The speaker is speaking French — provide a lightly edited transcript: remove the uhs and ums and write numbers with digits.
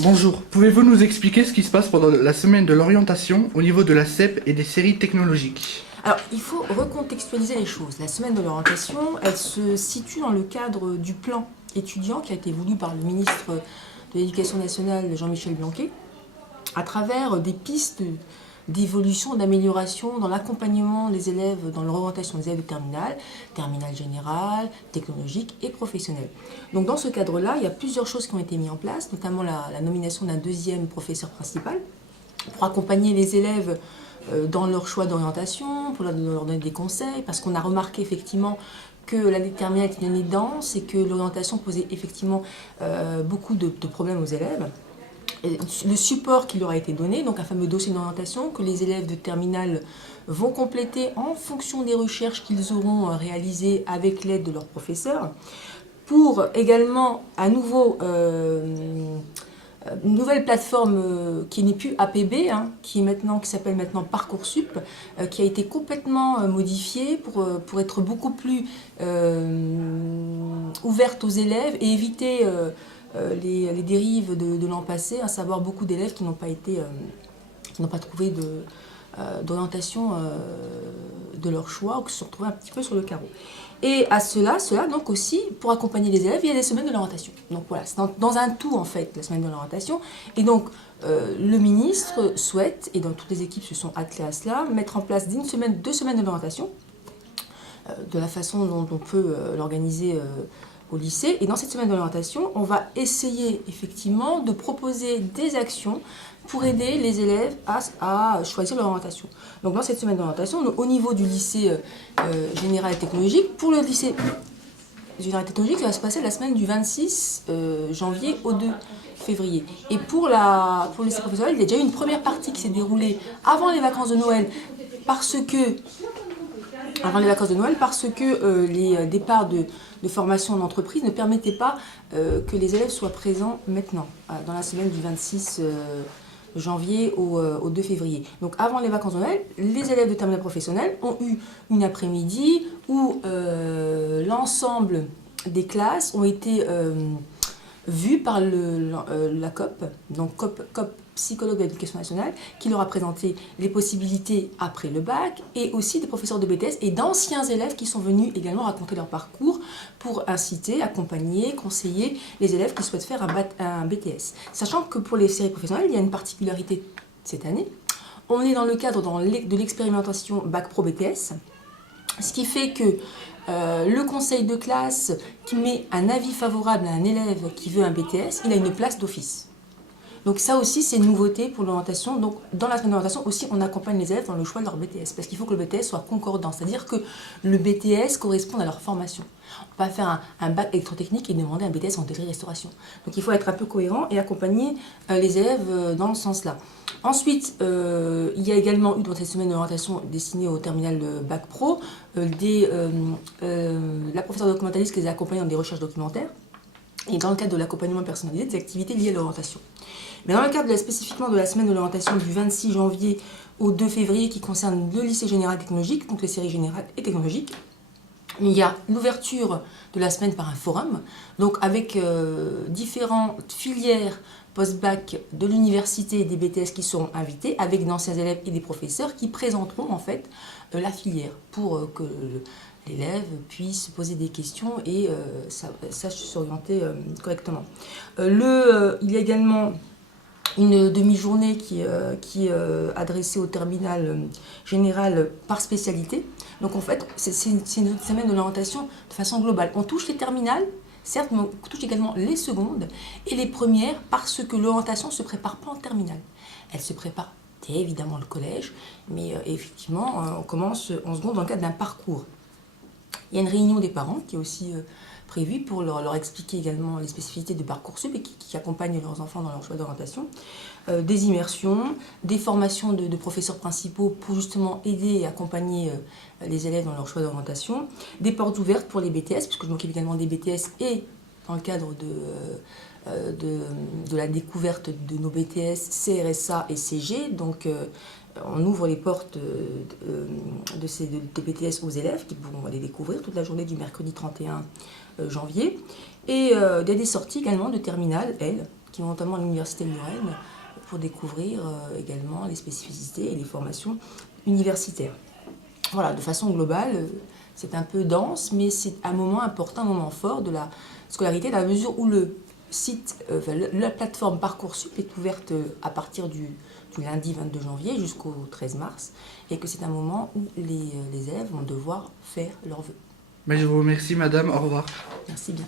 Bonjour, pouvez-vous nous expliquer ce qui se passe pendant la semaine de l'orientation au niveau de la CEP et des séries technologiques? Alors, il faut recontextualiser les choses. La semaine de l'orientation, elle se situe dans le cadre du plan étudiant qui a été voulu par le ministre de l'Éducation nationale, Jean-Michel Blanquer, à travers des pistes d'évolution, d'amélioration dans l'accompagnement des élèves, dans l'orientation des élèves de terminale générale, technologique et professionnelle. Donc dans ce cadre-là, il y a plusieurs choses qui ont été mises en place, notamment la nomination d'un deuxième professeur principal pour accompagner les élèves dans leur choix d'orientation, pour leur donner des conseils, parce qu'on a remarqué effectivement que l'année terminale était une année dense et que l'orientation posait effectivement beaucoup de problèmes aux élèves. Et le support qui leur a été donné, donc un fameux dossier d'orientation que les élèves de terminale vont compléter en fonction des recherches qu'ils auront réalisées avec l'aide de leurs professeurs, pour également à nouveau une nouvelle plateforme qui n'est plus APB, qui s'appelle maintenant Parcoursup, qui a été complètement modifiée pour être beaucoup plus ouverte aux élèves et éviter les dérives de l'an passé, à savoir beaucoup d'élèves qui n'ont pas trouvé d'orientation de leur choix ou qui se sont retrouvés un petit peu sur le carreau. Et à cela donc aussi, pour accompagner les élèves, il y a des semaines de l'orientation. Donc voilà, c'est dans un tout en fait, la semaine de l'orientation. Et donc le ministre souhaite, et donc toutes les équipes se sont attelées à cela, mettre en place deux semaines de l'orientation, de la façon dont on peut l'organiser au lycée. Et dans cette semaine d'orientation, on va essayer effectivement de proposer des actions pour aider les élèves à choisir leur orientation. Donc dans cette semaine d'orientation, au niveau du lycée général et technologique, pour le lycée général et technologique, ça va se passer la semaine du 26 janvier au 2 février. Et pour le lycée professionnel, il y a déjà eu une première partie qui s'est déroulée avant les vacances de Noël, parce que les départs de formation en entreprise ne permettaient pas que les élèves soient présents maintenant, dans la semaine du 26 janvier au 2 février. Donc avant les vacances de Noël, les élèves de terminale professionnelle ont eu une après-midi où l'ensemble des classes ont été vues par la COP, donc COP psychologue de l'éducation nationale, qui leur a présenté les possibilités après le bac, et aussi des professeurs de BTS et d'anciens élèves qui sont venus également raconter leur parcours pour inciter, accompagner, conseiller les élèves qui souhaitent faire un BTS. Sachant que pour les séries professionnelles, il y a une particularité cette année. On est dans le cadre de l'expérimentation Bac Pro BTS, ce qui fait que le conseil de classe qui met un avis favorable à un élève qui veut un BTS, il a une place d'office. Donc ça aussi, c'est une nouveauté pour l'orientation. Donc dans la semaine d'orientation aussi, on accompagne les élèves dans le choix de leur BTS, parce qu'il faut que le BTS soit concordant, c'est-à-dire que le BTS corresponde à leur formation. On ne peut pas faire un bac électrotechnique et demander un BTS en hôtellerie-restauration. Donc il faut être un peu cohérent et accompagner les élèves dans ce sens-là. Ensuite, il y a également eu dans cette semaine d'orientation destinée au terminal de Bac Pro, la professeure documentaliste qui les a accompagnés dans des recherches documentaires, et dans le cadre de l'accompagnement personnalisé des activités liées à l'orientation. Mais dans le cadre spécifiquement de la semaine de l'orientation du 26 janvier au 2 février qui concerne le lycée général technologique, donc les séries générales et technologiques, il y a l'ouverture de la semaine par un forum, donc avec différentes filières post-bac de l'université et des BTS qui seront invités, avec d'anciens élèves et des professeurs qui présenteront en fait la filière pour que l'élève puisse poser des questions et sache s'orienter correctement. Il y a également une demi-journée qui est adressée au terminal général par spécialité. Donc en fait, c'est une semaine de l'orientation de façon globale. On touche les terminales, certes, mais on touche également les secondes et les premières, parce que l'orientation ne se prépare pas en terminale. Elle se prépare évidemment le collège, mais effectivement, on commence en seconde dans le cadre d'un parcours. Il y a une réunion des parents qui est aussi prévue pour leur expliquer également les spécificités de Parcoursup et qui accompagnent leurs enfants dans leur choix d'orientation. Des immersions, des formations de professeurs principaux pour justement aider et accompagner les élèves dans leur choix d'orientation. Des portes ouvertes pour les BTS, puisque je m'occupe également des BTS et dans le cadre de la découverte de nos BTS, CRSA et CG. Donc on ouvre les portes des BTS aux élèves qui pourront les découvrir toute la journée du mercredi 31 janvier. Et il y a des sorties également de terminale, elles, qui vont notamment à l'Université de Lorraine pour découvrir également les spécificités et les formations universitaires. Voilà, de façon globale, c'est un peu dense, mais c'est un moment important, un moment fort de la scolarité, dans la mesure où le site, la plateforme Parcoursup est ouverte à partir du lundi 22 janvier jusqu'au 13 mars, et que c'est un moment où les élèves vont devoir faire leurs vœux. Mais je vous remercie, madame. Au revoir. Merci bien.